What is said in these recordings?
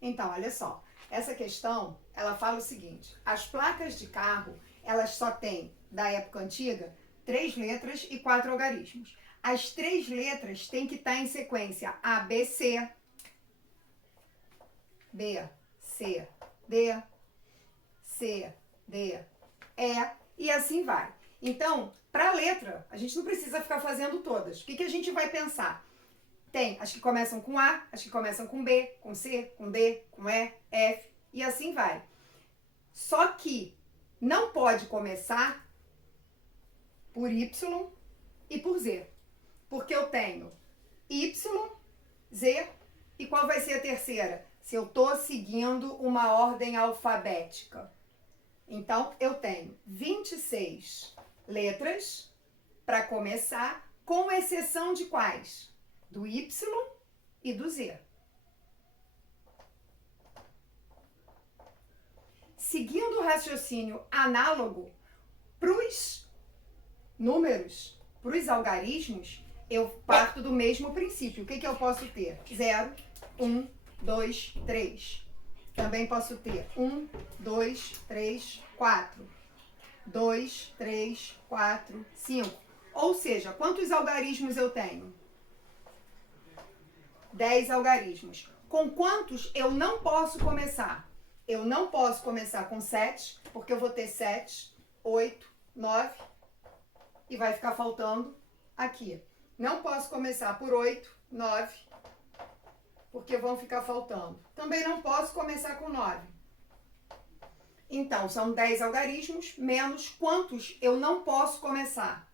Então, olha só, essa questão, ela fala o seguinte: as placas de carro, elas só têm, da época antiga, 3 letras e 4 algarismos. As 3 letras têm que estar em sequência A, B, C, B, C, D, C, D, E, e assim vai. Então, para a letra, a gente não precisa ficar fazendo todas. O que a gente vai pensar? Tem as que começam com A, as que começam com B, com C, com D, com E, F, e assim vai. Só que não pode começar por Y e por Z. Porque eu tenho Y, Z, e qual vai ser a terceira? Se eu estou seguindo uma ordem alfabética. Então, eu tenho 26 letras para começar, com exceção de quais? Do Y e do Z. Seguindo o raciocínio análogo para os números, para os algarismos, eu parto do mesmo princípio. O que eu posso ter? 0, 1, 2, 3. Também posso ter 1, 2, 3, 4. 2, 3, 4, 5. Ou seja, quantos algarismos eu tenho? 10 algarismos. Com quantos eu não posso começar? Eu não posso começar com 7, porque eu vou ter 7, 8, 9 e vai ficar faltando aqui. Não posso começar por 8, 9, porque vão ficar faltando. Também não posso começar com 9. Então, são 10 algarismos, menos quantos eu não posso começar?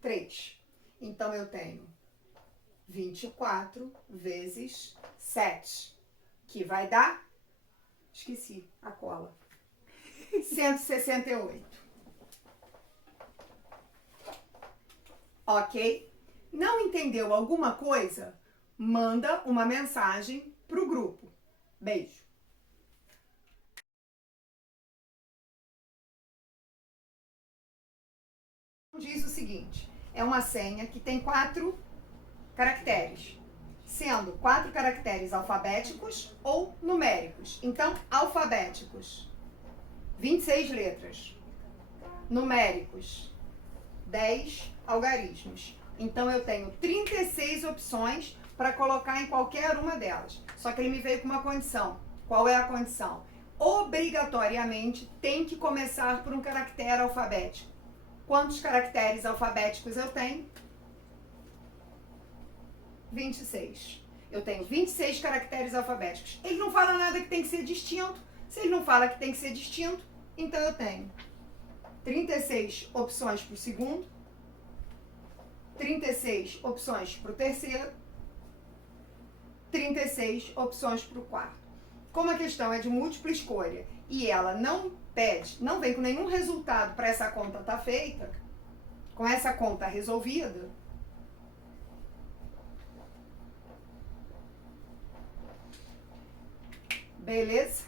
3. Então, eu tenho 24 vezes 7, que vai dar, esqueci a cola, 168. Ok? Não entendeu alguma coisa? Manda uma mensagem pro grupo. Beijo. Diz o seguinte: é uma senha que tem 4 caracteres, sendo 4 caracteres alfabéticos ou numéricos. Então, alfabéticos, 26 letras. Numéricos, 10 algarismos. Então, eu tenho 36 opções para colocar em qualquer uma delas. Só que ele me veio com uma condição. Qual é a condição? Obrigatoriamente tem que começar por um caractere alfabético. Quantos caracteres alfabéticos eu tenho? 26. Eu tenho 26 caracteres alfabéticos. Ele não fala nada que tem que ser distinto. Se ele não fala que tem que ser distinto, então eu tenho 36 opções para o segundo, 36 opções para o terceiro, 36 opções para o quarto. Como a questão é de múltipla escolha e ela não pede, não vem com nenhum resultado para essa conta estar feita, com essa conta resolvida, beleza?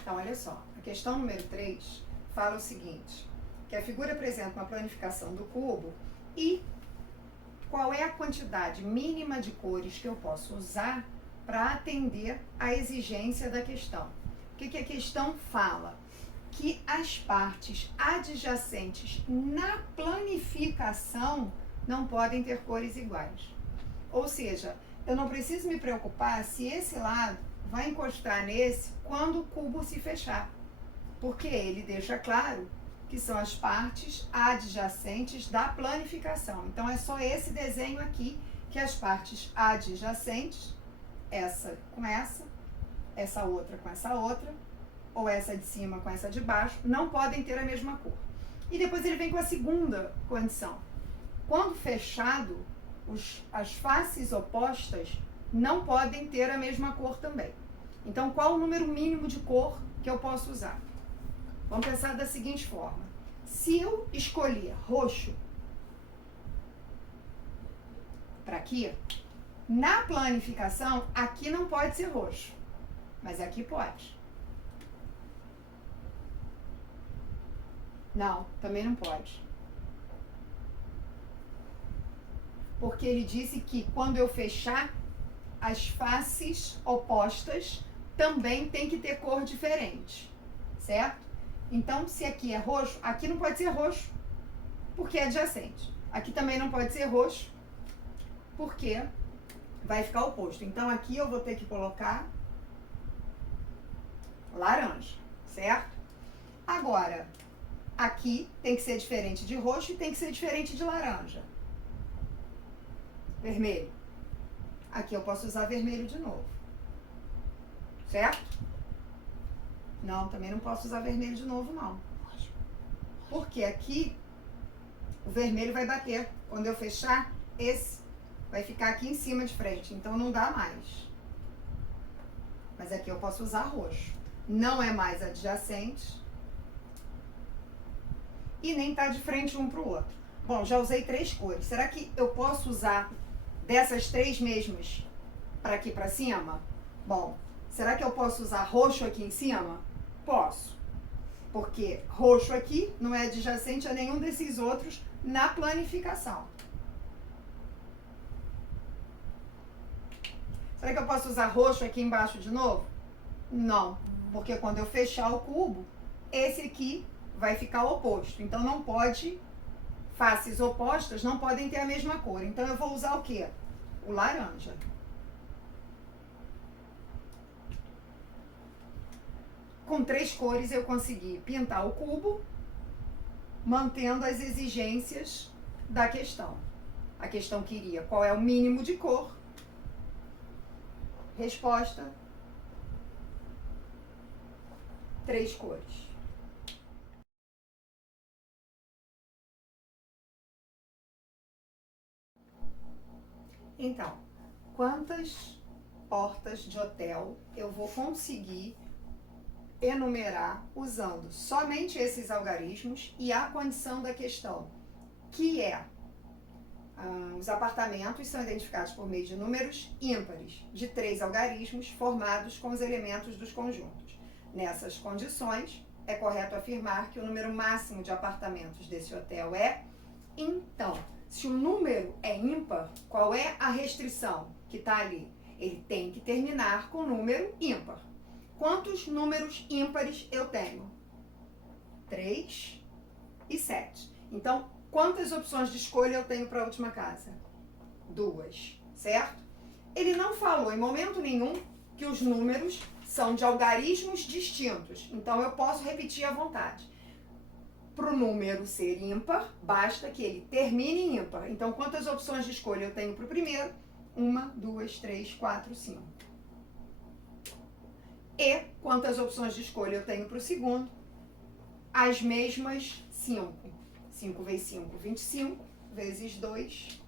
Então, olha só, a questão número 3 fala o seguinte, que a figura apresenta uma planificação do cubo e qual é a quantidade mínima de cores que eu posso usar para atender à exigência da questão. O que a questão fala? Que as partes adjacentes na planificação não podem ter cores iguais. Ou seja, eu não preciso me preocupar se esse lado vai encostar nesse quando o cubo se fechar, porque ele deixa claro que são as partes adjacentes da planificação. Então, é só esse desenho aqui que as partes adjacentes, essa com essa outra com essa outra, ou essa de cima com essa de baixo, não podem ter a mesma cor. E depois ele vem com a segunda condição. Quando fechado, as faces opostas não podem ter a mesma cor também. Então, qual o número mínimo de cor que eu posso usar? Vamos pensar da seguinte forma. Se eu escolher roxo para aqui, na planificação, aqui não pode ser roxo, mas aqui pode. Não, também não pode. Porque ele disse que quando eu fechar, as faces opostas também tem que ter cor diferente, certo? Então, se aqui é roxo, aqui não pode ser roxo, porque é adjacente. Aqui também não pode ser roxo, porque vai ficar oposto. Então, aqui eu vou ter que colocar laranja, certo? Agora, aqui tem que ser diferente de roxo e tem que ser diferente de laranja. Vermelho. Aqui eu posso usar vermelho de novo. Certo? Não, também não posso usar vermelho de novo, não. Porque aqui o vermelho vai bater. Quando eu fechar, esse vai ficar aqui em cima de frente. Então não dá mais. Mas aqui eu posso usar roxo. Não é mais adjacente. E nem tá de frente um pro outro. Bom, já usei 3 cores. Será que eu posso usar dessas 3 mesmas para aqui para cima? Bom, será que eu posso usar roxo aqui em cima? Posso. Porque roxo aqui não é adjacente a nenhum desses outros na planificação. Será que eu posso usar roxo aqui embaixo de novo? Não, porque quando eu fechar o cubo, esse aqui vai ficar oposto. Então não pode, faces opostas não podem ter a mesma cor. Então eu vou usar o quê? O laranja. Com 3 cores eu consegui pintar o cubo, mantendo as exigências da questão. A questão queria qual é o mínimo de cor. Resposta: 3 cores. Então, quantas portas de hotel eu vou conseguir enumerar usando somente esses algarismos e a condição da questão, que é os apartamentos são identificados por meio de números ímpares, de 3 algarismos formados com os elementos dos conjuntos. Nessas condições, é correto afirmar que o número máximo de apartamentos desse hotel é. Então, se o número é ímpar, qual é a restrição que está ali? Ele tem que terminar com número ímpar. Quantos números ímpares eu tenho? 3 e 7. Então, quantas opções de escolha eu tenho para a última casa? 2, certo? Ele não falou em momento nenhum que os números são de algarismos distintos. Então, eu posso repetir à vontade. Para o número ser ímpar, basta que ele termine em ímpar. Então, quantas opções de escolha eu tenho para o primeiro? 1, 2, 3, 4, 5. E quantas opções de escolha eu tenho para o segundo? As mesmas 5. 5 vezes 5, 25, vezes 2,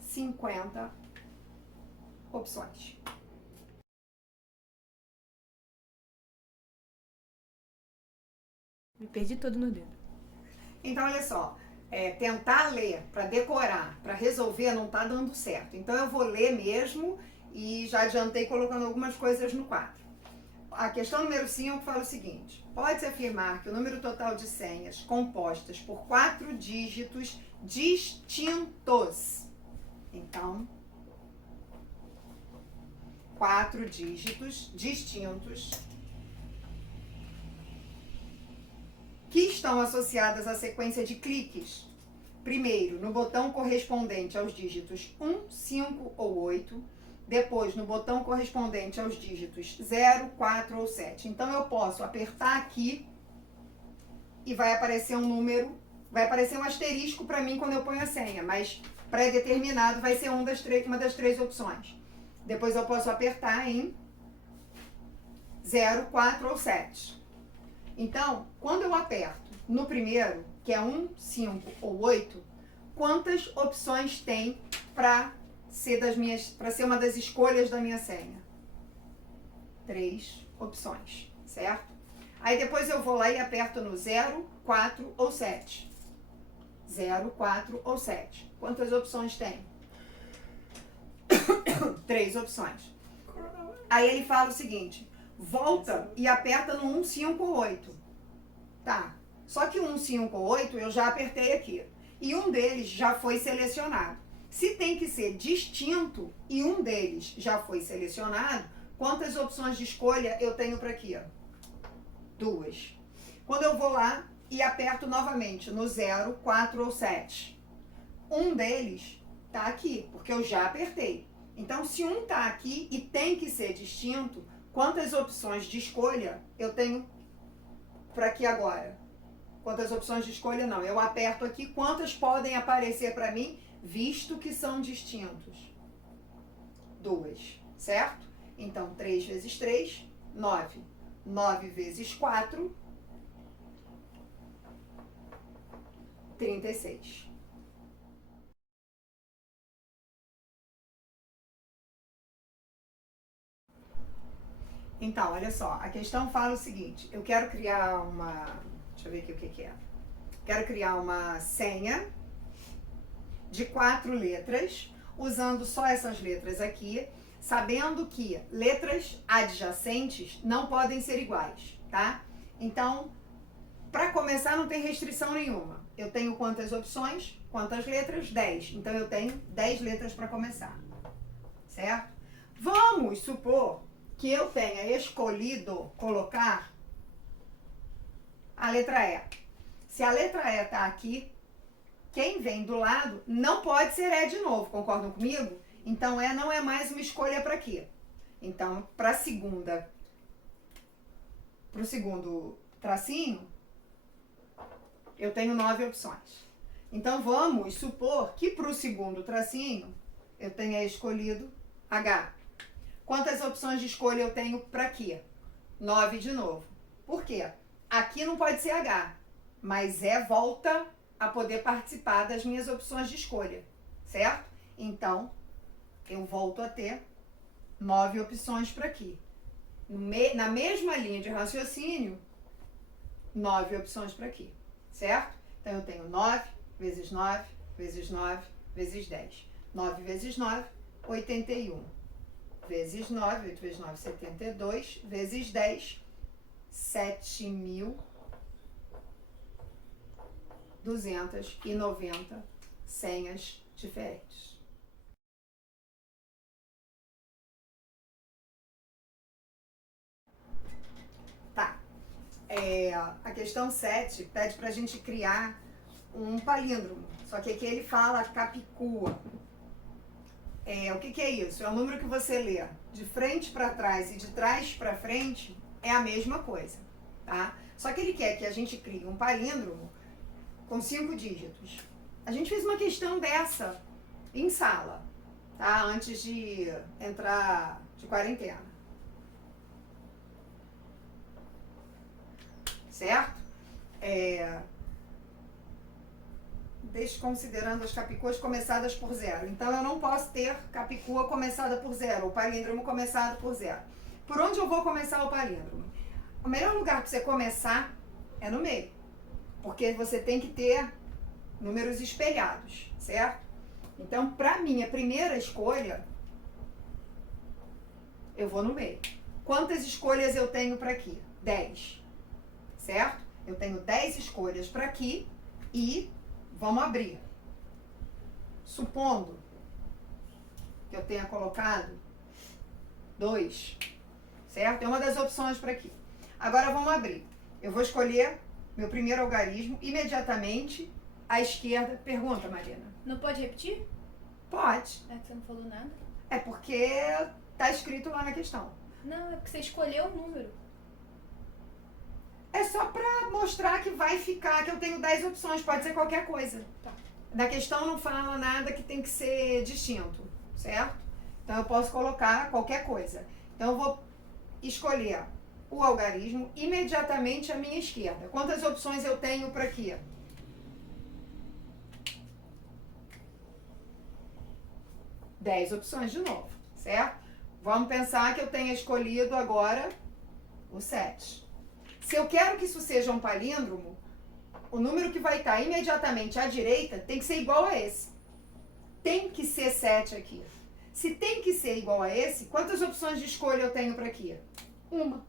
50 opções. Me perdi todo no dedo. Então, olha só, tentar ler para decorar, para resolver, não está dando certo. Então, eu vou ler mesmo e já adiantei colocando algumas coisas no quadro. A questão número 5 fala o seguinte: pode-se afirmar que o número total de senhas compostas por 4 dígitos distintos. Então, 4 dígitos distintos que estão associadas à sequência de cliques. Primeiro, no botão correspondente aos dígitos 1, 5 ou 8. Depois, no botão correspondente aos dígitos 0, 4 ou 7. Então, eu posso apertar aqui e vai aparecer um número, vai aparecer um asterisco para mim quando eu ponho a senha, mas pré-determinado vai ser uma das 3 opções. Depois, eu posso apertar em 0, 4 ou 7. Então, quando eu aperto no primeiro, que é 1, 5 ou 8, quantas opções tem para ser uma das escolhas da minha senha? 3 opções, certo? Aí depois eu vou lá e aperto no 0, 4 ou 7. 0, 4 ou 7. Quantas opções tem? 3 opções. Aí ele fala o seguinte: volta e aperta no 1, 5 ou 8. Tá. Só que 1, 5 ou 8 eu já apertei aqui. E um deles já foi selecionado. Se tem que ser distinto e um deles já foi selecionado, quantas opções de escolha eu tenho para aqui? 2. Quando eu vou lá e aperto novamente no 0, 4 ou 7, um deles está aqui, porque eu já apertei. Então, se um está aqui e tem que ser distinto, quantas opções de escolha eu tenho para aqui agora? Quantas opções de escolha não? Eu aperto aqui, quantas podem aparecer para mim, visto que são distintos? 2, certo? Então, 3 vezes 3, 9. 9 vezes 4, 36. Então, olha só, a questão fala o seguinte, eu quero criar uma, deixa eu ver aqui o que é. Quero criar uma senha de 4 letras, usando só essas letras aqui, sabendo que letras adjacentes não podem ser iguais, tá? Então, para começar não tem restrição nenhuma. Eu tenho quantas opções? Quantas letras? 10. Então, eu tenho 10 letras para começar, certo? Vamos supor que eu tenha escolhido colocar a letra E. Se a letra E está aqui, quem vem do lado não pode ser E de novo, concordam comigo? Então, E não é mais uma escolha para quê? Então, para o segundo tracinho, eu tenho 9 opções. Então, vamos supor que para o segundo tracinho, eu tenha escolhido H. Quantas opções de escolha eu tenho para aqui? 9 de novo. Por quê? Aqui não pode ser H, mas volta a poder participar das minhas opções de escolha, certo? Então, eu volto a ter 9 opções para aqui. Na mesma linha de raciocínio, 9 opções para aqui, certo? Então, eu tenho 9 vezes 9 vezes 9 vezes 10. 9 vezes 9, 81. Vezes 9, 8 vezes 9, 72. Vezes 10, 7.290 senhas diferentes. Tá. A questão 7 pede pra gente criar um palíndromo. Só que aqui ele fala Capicua. O que é isso? É o número que você lê de frente para trás e de trás para frente, é a mesma coisa, tá? Só que ele quer que a gente crie um palíndromo com 5 dígitos. A gente fez uma questão dessa em sala, tá? Antes de entrar de quarentena. Certo? Desconsiderando as capicuas começadas por 0. Então, eu não posso ter capicua começada por 0, ou palíndromo começado por 0. Por onde eu vou começar o palíndromo? O melhor lugar para você começar é no meio, porque você tem que ter números espelhados, certo? Então, para minha primeira escolha, eu vou no meio. Quantas escolhas eu tenho para aqui? 10, certo? Eu tenho 10 escolhas para aqui e vamos abrir. Supondo que eu tenha colocado 2, certo? É uma das opções para aqui. Agora vamos abrir. Eu vou escolher meu primeiro algarismo imediatamente à esquerda. Pergunta, Marina. Não pode repetir? Pode. É que você não falou nada. É porque tá escrito lá na questão. Não, é porque você escolheu o número. É só para mostrar que vai ficar, que eu tenho 10 opções, pode ser qualquer coisa. Tá. Na questão não fala nada que tem que ser distinto, certo? Então eu posso colocar qualquer coisa. Então eu vou escolher o algarismo imediatamente à minha esquerda. Quantas opções eu tenho para aqui? 10 opções de novo, certo? Vamos pensar que eu tenha escolhido agora o 7. Se eu quero que isso seja um palíndromo, o número que vai estar imediatamente à direita tem que ser igual a esse. Tem que ser 7 aqui. Se tem que ser igual a esse, quantas opções de escolha eu tenho para aqui? Uma,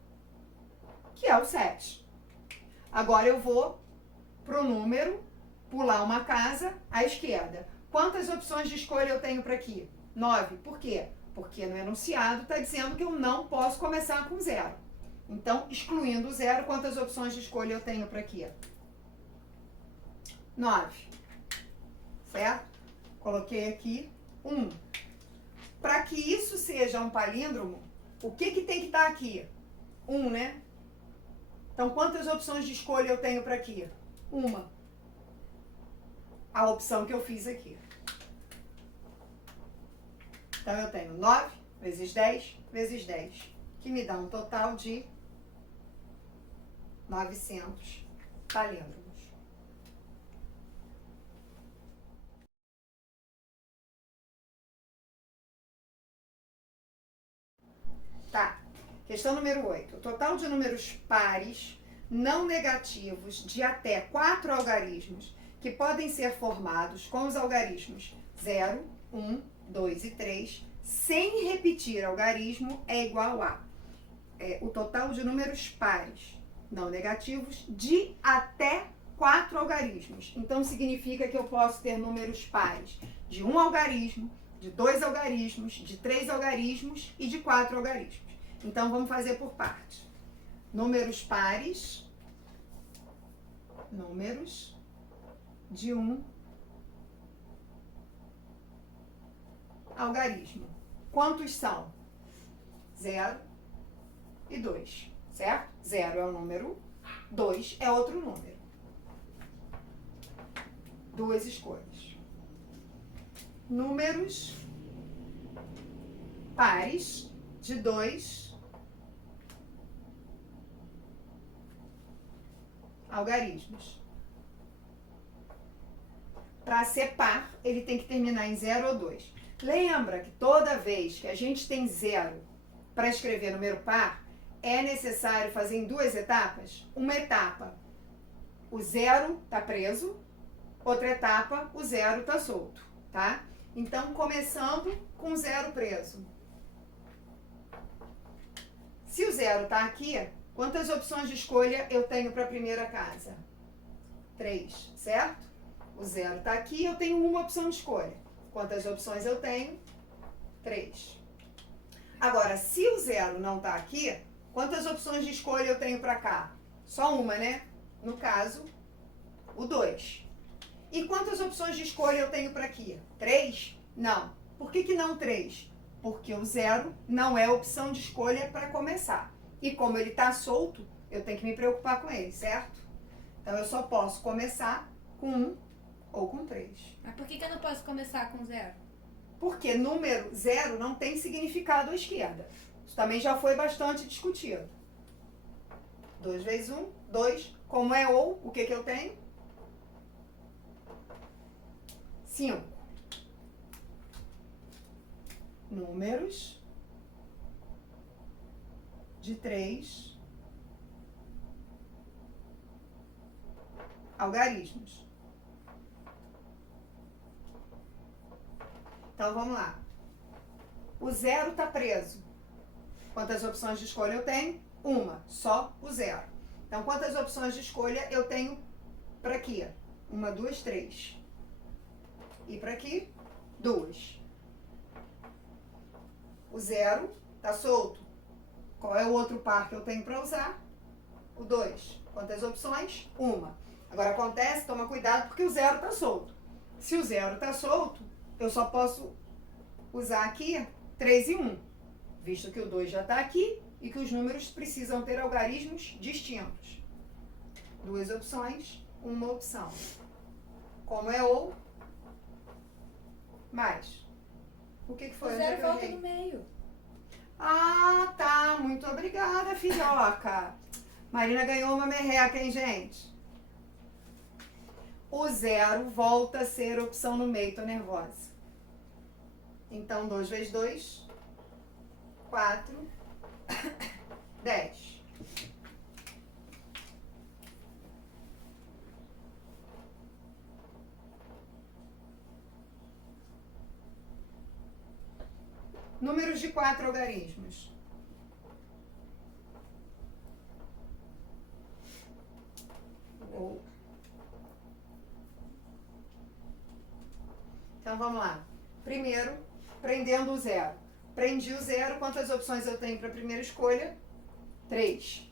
que é o 7. Agora eu vou pro número, pular uma casa à esquerda. Quantas opções de escolha eu tenho para aqui? 9. Por quê? Porque no enunciado está dizendo que eu não posso começar com 0. Então, excluindo o 0, quantas opções de escolha eu tenho para aqui? 9. Certo? Coloquei aqui 1. Para que isso seja um palíndromo, o que tem que estar aqui? 1, né? Então, quantas opções de escolha eu tenho para aqui? Uma. A opção que eu fiz aqui. Então, eu tenho 9 vezes 10 vezes 10, que me dá um total de 900 palíndromos. Tá. Questão número 8. O total de números pares não negativos de até 4 algarismos que podem ser formados com os algarismos 0, 1, 2 e 3, sem repetir algarismo, é igual a o total de números pares não negativos de até 4 algarismos. Então, significa que eu posso ter números pares de 1 algarismo, de 2 algarismos, de 3 algarismos e de 4 algarismos. Então, vamos fazer por parte. Números pares, números de 1 algarismo. Quantos são? 0 e 2, certo? 0 é um número, 2 é outro número. Duas escolhas. Números pares de 2 algarismos. Para ser par, ele tem que terminar em 0 ou 2. Lembra que toda vez que a gente tem 0 para escrever número par, é necessário fazer em 2 etapas? Uma etapa, o 0 está preso, outra etapa, o 0 está solto, tá? Então, começando com 0 preso. Se o 0 está aqui, quantas opções de escolha eu tenho para a primeira casa? 3, certo? O 0 está aqui, eu tenho uma opção de escolha. Quantas opções eu tenho? 3. Agora, se o 0 não está aqui, quantas opções de escolha eu tenho para cá? Só uma, né? No caso, o 2. E quantas opções de escolha eu tenho para aqui? 3? Não. Por que não 3? Porque o 0 não é opção de escolha para começar. E como ele está solto, eu tenho que me preocupar com ele, certo? Então, eu só posso começar com 1 ou com 3. Mas por que eu não posso começar com 0? Porque número 0 não tem significado à esquerda. Isso também já foi bastante discutido. 2 vezes 1, 2. Como é ou, o que eu tenho? 5. Números de 3 algarismos. Então, vamos lá. O 0 está preso. Quantas opções de escolha eu tenho? Uma, só o 0. Então, quantas opções de escolha eu tenho para aqui? 1, 2, 3. E para aqui? 2. O 0 está solto. Qual é o outro par que eu tenho para usar? O 2. Quantas opções? Uma. Agora acontece, toma cuidado, porque o 0 está solto. Se o 0 está solto, eu só posso usar aqui 3 e 1, visto que o 2 já está aqui e que os números precisam ter algarismos distintos. 2 opções, uma opção. Como é ou, mais. O que foi? O 0 volta no meio. Ah, tá. Muito obrigada, filhoca. Marina ganhou uma merreca, hein, gente? O 0 volta a ser opção no meio, tô nervosa. Então, 2 vezes 2, 4, 10. Números de 4 algarismos. Então vamos lá. Primeiro, prendendo o zero. Prendi o zero, quantas opções eu tenho para a primeira escolha? 3.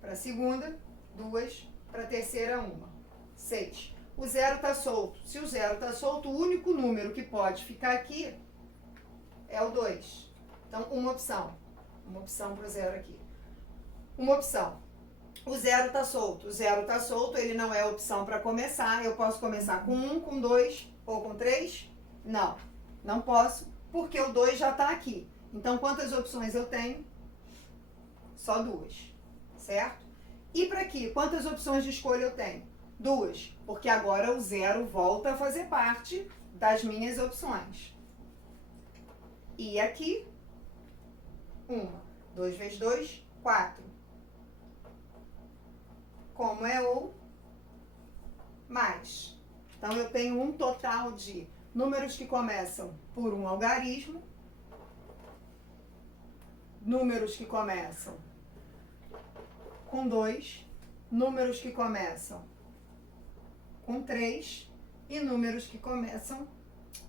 Para a segunda, 2. Para a terceira, 1. 6. O zero está solto. Se o zero está solto, o único número que pode ficar aqui é o 2. Então, uma opção. Uma opção para o zero aqui. Uma opção. O zero está solto. O zero está solto, ele não é opção para começar. Eu posso começar com 1, com 2 ou com 3? Não. Não posso, porque o 2 já está aqui. Então, quantas opções eu tenho? Só 2. Certo? E para aqui, quantas opções de escolha eu tenho? 2. Porque agora o zero volta a fazer parte das minhas opções. E aqui, 1. 2 vezes 2, 4. Como é ou mais. Então, eu tenho um total de números que começam por um algarismo, números que começam com 2, números que começam com 3 e números que começam...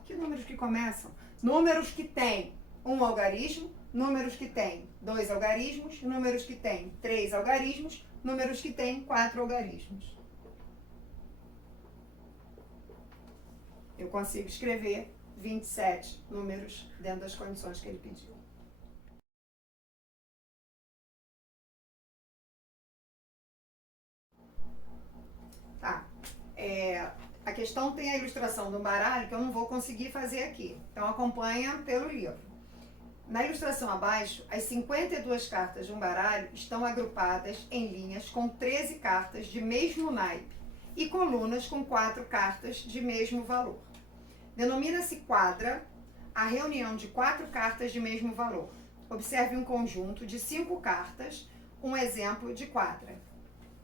Que números que começam? Números que têm um algarismo, números que têm 2 algarismos, números que têm 3 algarismos, números que têm 4 algarismos. Eu consigo escrever 27 números dentro das condições que ele pediu. Tá. A questão tem a ilustração do baralho que eu não vou conseguir fazer aqui. Então, acompanha pelo livro. Na ilustração abaixo, as 52 cartas de um baralho estão agrupadas em linhas com 13 cartas de mesmo naipe e colunas com 4 cartas de mesmo valor. Denomina-se quadra a reunião de 4 cartas de mesmo valor. Observe um conjunto de 5 cartas, um exemplo de quadra.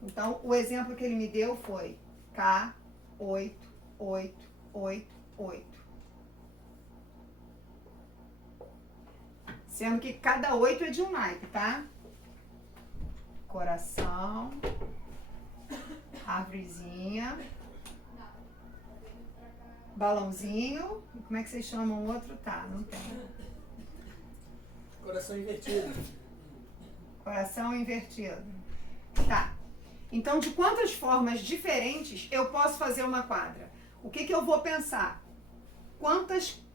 Então, o exemplo que ele me deu foi K, 8, 8, 8, 8. Sendo que cada 8 é de um naipe, tá? Coração, árvorezinha, balãozinho. Como é que vocês chamam o outro? Tá, não tem. Coração invertido. Coração invertido. Tá. Então, de quantas formas diferentes eu posso fazer uma quadra? O que eu vou pensar? Quantos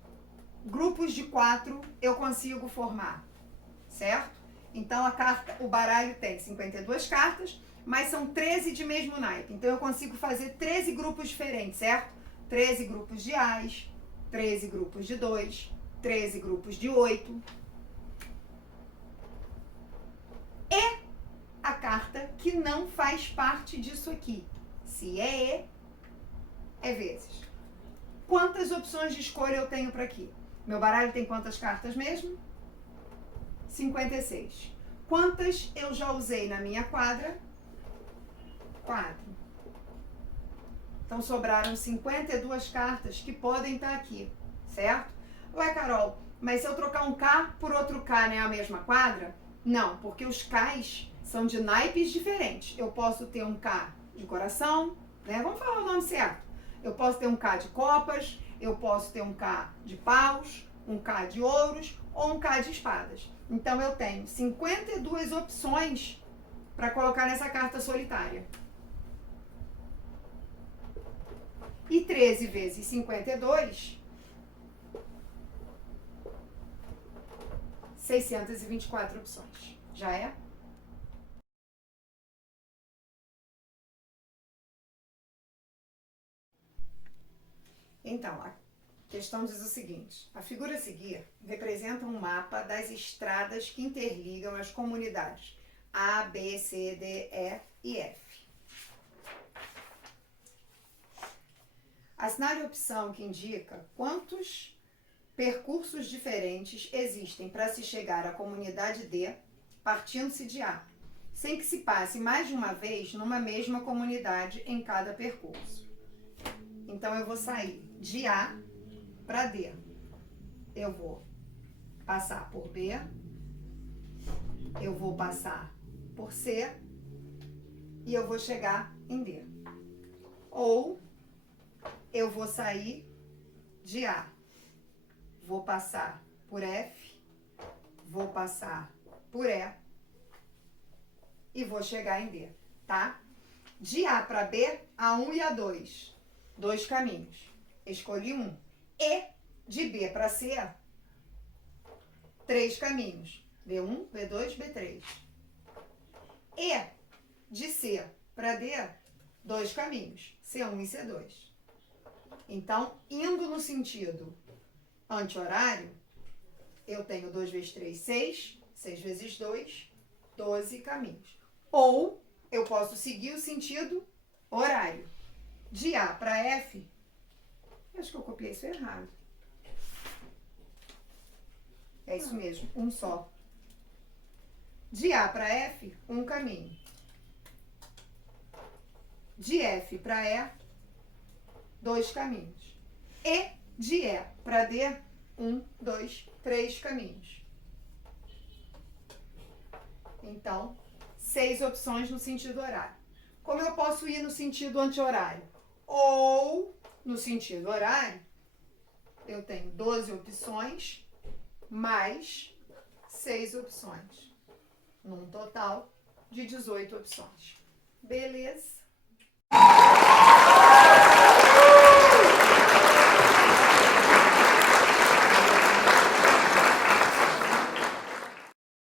grupos de 4 eu consigo formar? Certo? Então, o baralho tem 52 cartas, mas são 13 de mesmo naipe. Então, eu consigo fazer 13 grupos diferentes, certo? 13 grupos de Ás, 13 grupos de 2, 13 grupos de 8. E a carta que não faz parte disso aqui. Se é E, é vezes. Quantas opções de escolha eu tenho para aqui? Meu baralho tem quantas cartas mesmo? 56. Quantas eu já usei na minha quadra? 4. Então, sobraram 52 cartas que podem estar aqui, certo? Ué, Carol, mas se eu trocar um K por outro K, não é a mesma quadra? Não, porque os Ks são de naipes diferentes. Eu posso ter um K de coração, né? Vamos falar o nome certo. Eu posso ter um K de copas, eu posso ter um K de paus, um K de ouros ou um K de espadas. Então, eu tenho 52 opções para colocar nessa carta solitária. E 13 vezes 52, 624 opções. Já é? Então, a questão diz o seguinte: a figura a seguir representa um mapa das estradas que interligam as comunidades A, B, C, D, E e F. Assinale a opção que indica quantos percursos diferentes existem para se chegar à comunidade D, partindo-se de A, sem que se passe mais de uma vez numa mesma comunidade em cada percurso. Então, eu vou sair de A para D. Eu vou passar por B, eu vou passar por C e eu vou chegar em D. Ou eu vou sair de A vou passar por F, vou passar por E e vou chegar em D, tá? De A para B, A1 e A2, 2 caminhos. Escolhi um. E de B para C, 3 caminhos. B1, B2, B3. E de C para D, 2 caminhos. C1 e C2. Então, indo no sentido anti-horário, eu tenho 2 vezes 3, 6. 6 vezes 2, 12 caminhos. Ou eu posso seguir o sentido horário. De A para F, acho que eu copiei isso errado. É isso mesmo, um só. De A para F, um caminho. De F para E, 2 caminhos. E de E para D, 1, 2, 3 caminhos. Então, 6 opções no sentido horário. Como eu posso ir no sentido anti-horário? Ou no sentido horário, eu tenho 12 opções mais 6 opções. Num total de 18 opções. Beleza?